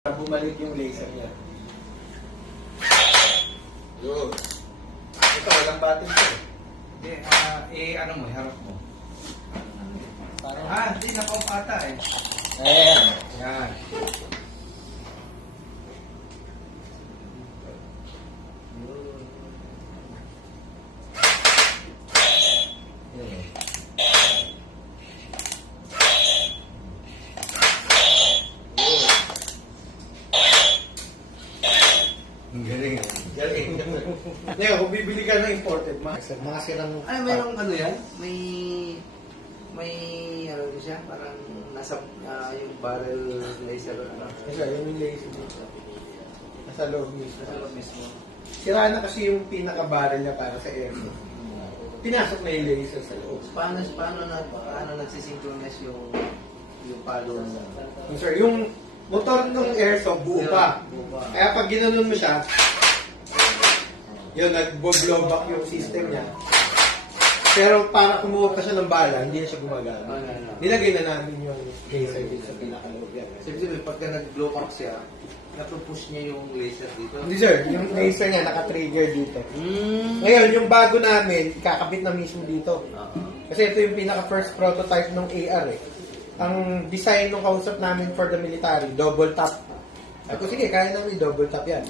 Bumalik yung laser niya. Yun. Ito, walang button ito. Hindi, ano mo, harap mo. Parang, hindi, naka-off ata eh. Ayan. Yan. Ang galing ah. Galing. Ngayon, kung bibili ka ng imported, mga sirang... Ay, mayroong ano yan? May ano ko siya? Parang nasa yung barrel laser ano. Kasi yun yung laser dito. Nasa loob mismo. Nasa loob mismo. Sira na kasi yung pinaka-barrel niya para sa airsoft. Pinasok na yung laser sa loob. Paano nagsisynchronize yung palo na? Sir, yung motor ng airsoft buo pa. Buo pa. Kaya pag ginanon mo siya, yun, nag-blow back yung system niya. Pero para kumuha pa siya ng bala, hindi na siya gumagana. Nilagay na namin yung laser dito sa pinaka-loob yan. Sabi pagka nag-blow up siya, napupush niya yung laser dito. Hindi sir, yung laser niya naka-trigger dito. Ngayon, yung bago namin, ikakabit na mismo dito. Kasi ito yung pinaka-first prototype ng AR eh. Ang design ng kausap namin for the military, double tap. Ako, sige, kaya namin double tap yan.